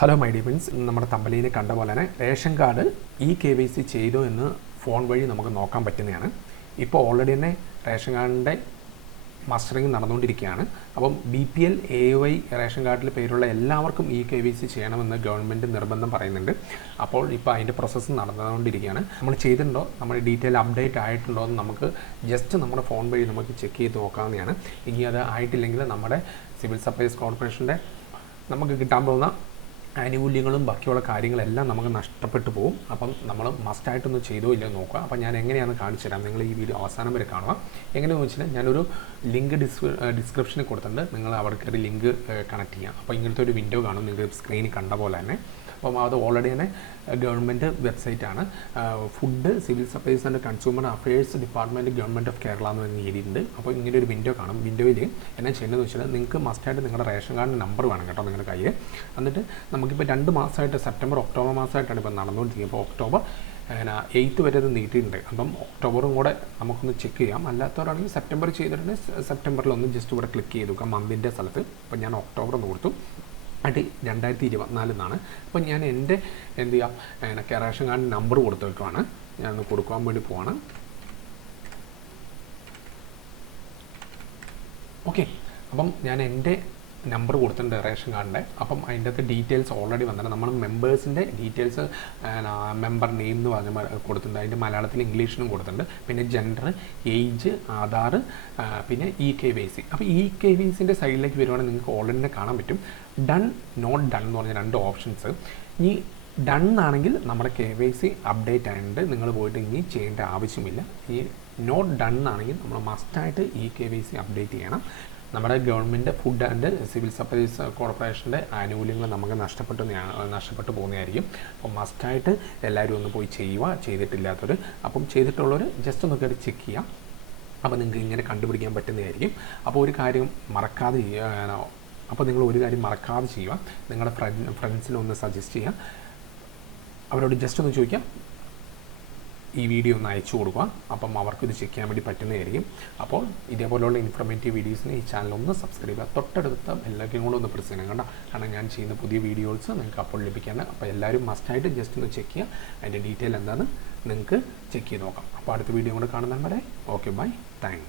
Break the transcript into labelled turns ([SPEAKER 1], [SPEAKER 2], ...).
[SPEAKER 1] Hello my D friends നമ്മുടെ തമ്പലിയിൽ കണ്ട പോലെ തന്നെ ration card E K Y C ചെയ്തോ എന്ന് ഫോൺ വഴി നമുക്ക് നോക്കാൻ പറ്റുന്നതാണ്. ഇപ്പോൾ ഓൾറെഡി തന്നെ റേഷൻ കാർഡിന്റെ മസ്റ്ററിങ് നടന്നുകൊണ്ടിരിക്കുകയാണ്. അപ്പം B P L A Y ration കാർഡിൽ പേരുള്ള എല്ലാവർക്കും ഇ കെ വൈ സി ചെയ്യണമെന്ന് ഗവൺമെന്റ് നിർബന്ധം പറയുന്നുണ്ട്. അപ്പോൾ ഇപ്പോൾ അതിന്റെ പ്രോസസ്സ് നടന്നുകൊണ്ടിരിക്കുകയാണ്. നമ്മൾ ചെയ്തിട്ടുണ്ടോ? നമ്മുടെ ഡീറ്റെയിൽ അപ്ഡേറ്റ് ആയിട്ടുണ്ടോ എന്ന് നമുക്ക് ജസ്റ്റ് നമ്മുടെ ഫോൺ വഴി നമുക്ക് ചെക്ക് ചെയ്ത് നോക്കാവുന്നതാണ്. ഇനി അത് ആയിട്ടില്ലെങ്കിൽ നമ്മുടെ സിവിൽ സപ്ലൈസ് കോർപ്പറേഷന്റെ നമുക്ക് കിട്ടാൻ പോകുന്ന ആനുകൂല്യങ്ങളും ബാക്കിയുള്ള കാര്യങ്ങളെല്ലാം നമുക്ക് നഷ്ടപ്പെട്ടു പോകും അപ്പം നമ്മൾ മസ്റ്റായിട്ടൊന്ന് ചെയ്തോ ഇല്ലയോ നോക്കുക. അപ്പം ഞാൻ എങ്ങനെയാണ് കാണിച്ചു തരാം. നിങ്ങൾ ഈ വീഡിയോ അവസാനം വരെ കാണുക. എങ്ങനെയാണെന്ന് വെച്ചാൽ ഞാനൊരു ലിങ്ക് ഡിസ് ഡിസ്ക്രിപ്ഷനിൽ കൊടുത്തിട്ടുണ്ട്. നിങ്ങൾ അവിടെ കയറി ലിങ്ക് കണക്ട് ചെയ്യാം അപ്പോൾ ഇങ്ങനത്തെ ഒരു വിൻഡോ കാണും. നിങ്ങൾ സ്ക്രീനിൽ കണ്ട പോലെ തന്നെ. അപ്പം അത് ഓൾറെഡി തന്നെ government വെബ്സൈറ്റാണ് food civil supplies and consumer affairs department government of Kerala എന്ന് പറഞ്ഞ അപ്പോൾ ഇങ്ങനെ ഒരു വിൻഡോ കാണും. വിൻഡോയിൽ എന്നാ ചെയ്യേണ്ടതെന്ന് വെച്ചാൽ നിങ്ങൾക്ക് മസ്റ്റായിട്ട് നിങ്ങളുടെ റേഷൻ കാർഡിന്റെ നമ്പർ വേണം കേട്ടോ നിങ്ങളുടെ കയ്യിൽ. എന്നിട്ട് നമുക്കിപ്പോൾ രണ്ട് മാസമായിട്ട് സെപ്റ്റംബർ ഒക്ടോബർ മാസമായിട്ടാണ് ഇപ്പോൾ നടന്നുകൊണ്ടിരിക്കുന്നത്. അപ്പോൾ ഒക്ടോബർ പിന്നെ എയ്ത്ത് വരെ അത് നീട്ടിയിട്ടുണ്ട്. അപ്പം ഒക്ടോബറും കൂടെ നമുക്കൊന്ന് ചെക്ക് ചെയ്യാം. അല്ലാത്തവരാണെങ്കിൽ സെപ്റ്റംബർ ചെയ്തിട്ടുണ്ടെങ്കിൽ സെപ്റ്റംബറിൽ ഒന്ന് ജസ്റ്റ് ഇവിടെ ക്ലിക്ക് ചെയ്തു. നോക്കാം മന്തിന്റെ സ്ഥലത്ത്. അപ്പോൾ ഞാൻ ഒക്ടോബർ എന്ന് കൊടുത്തു. ആയിട്ട് രണ്ടായിരത്തി ഇരുപത്തിനാലിൽ നിന്നാണ് അപ്പോൾ ഞാൻ എന്റെ എന്ത് ചെയ്യാം? എനിക്ക് റേഷൻ കാർഡിന് നമ്പർ കൊടുത്തു ഞാൻ ഒന്ന് കൊടുക്കാൻ വേണ്ടി പോവാണ്. ഓക്കെ അപ്പം ഞാൻ എന്റെ നമ്പർ കൊടുത്തിട്ടുണ്ട് റേഷൻ കാർഡിന്റെ. അപ്പം അതിന്റെ അകത്ത് ഡീറ്റെയിൽസ് ഓൾറെഡി വന്നിട്ടുണ്ട്. നമ്മൾ മെമ്പേഴ്സിന്റെ ഡീറ്റെയിൽസ് മെമ്പർ നെയിം എന്ന് പറഞ്ഞ കൊടുത്തിട്ടുണ്ട്. അതിന്റെ മലയാളത്തിൽ ഇംഗ്ലീഷിലും കൊടുത്തിട്ടുണ്ട്. പിന്നെ ജെൻഡർ ഏജ് ആധാർ പിന്നെ ഇ കെ വൈ സി അപ്പോൾ ഇ കെ വൈ സിന്റെ സൈഡിലേക്ക് വരുവാണെങ്കിൽ നിങ്ങൾക്ക് ഓൾറെഡി തന്നെ കാണാൻ പറ്റും. ഡൺ നോട്ട് ഡൺ എന്ന് പറഞ്ഞ രണ്ട് ഓപ്ഷൻസ് ഇനി ഡൺ ആണെങ്കിൽ നമ്മുടെ കെ വൈ സി അപ്ഡേറ്റ് ആയതുകൊണ്ട് നിങ്ങൾ പോയിട്ട് ഇനി ചെയ്യേണ്ട ആവശ്യമില്ല. ഈ നോട്ട് ഡൺ ആണെങ്കിൽ നമ്മൾ മസ്റ്റായിട്ട് ഈ കെ വൈ സി അപ്ഡേറ്റ് ചെയ്യണം. നമ്മുടെ government food and civil supplies കോർപ്പറേഷന്റെ ആനുകൂല്യങ്ങൾ നമുക്ക് നഷ്ടപ്പെട്ടു നഷ്ടപ്പെട്ടു പോകുന്നതായിരിക്കും. അപ്പം മസ്റ്റായിട്ട് എല്ലാവരും ഒന്ന് പോയി ചെയ്യുക. ചെയ്തിട്ടില്ലാത്തവർ അപ്പം ചെയ്തിട്ടുള്ളവർ ജസ്റ്റ് ഒന്ന് കയറി ചെക്ക് ചെയ്യാം. അപ്പോൾ നിങ്ങൾക്ക് ഇങ്ങനെ കണ്ടുപിടിക്കാൻ പറ്റുന്നതായിരിക്കും. അപ്പോൾ ഒരു കാര്യം മറക്കാതെ അപ്പോൾ നിങ്ങൾ ഒരു കാര്യം മറക്കാതെ ചെയ്യുക. നിങ്ങളുടെ ഫ്രണ്ട് ഫ്രണ്ട്സിനൊന്ന് സജസ്റ്റ് ചെയ്യുക. അവരോട് ജസ്റ്റ് ഒന്ന് ചോദിക്കാം. ഈ വീഡിയോ ഒന്ന് അയച്ചു കൊടുക്കുക. അപ്പം അവർക്ക് ഇത് ചെക്ക് ചെയ്യാൻ വേണ്ടി പറ്റുന്നതായിരിക്കും. അപ്പോൾ ഇതേപോലെയുള്ള ഇൻഫർമേറ്റീവ് വീഡിയോസിന് ഈ ചാനൽ ഒന്ന് സബ്സ്ക്രൈബ് ചെയ്യുക. തൊട്ടടുത്ത എല്ലാവർക്കും കൂടെ ഒന്ന് പ്രസ് ചെയ്യണം കേട്ടോ കാരണം ഞാൻ ചെയ്യുന്ന പുതിയ വീഡിയോസ് നിങ്ങൾക്ക് അപ്പോൾ ലഭിക്കാണ് അപ്പോൾ എല്ലാവരും മസ്റ്റായിട്ട് ജസ്റ്റ് ഒന്ന് ചെക്ക് ചെയ്യുക. അതിന്റെ ഡീറ്റെയിൽ എന്താണെന്ന് നിങ്ങൾക്ക് ചെക്ക് ചെയ്ത് നോക്കാം. അപ്പോൾ അടുത്ത വീഡിയോ കൂടെ കാണുന്നവരെ ഓക്കെ ബൈ താങ്ക്സ്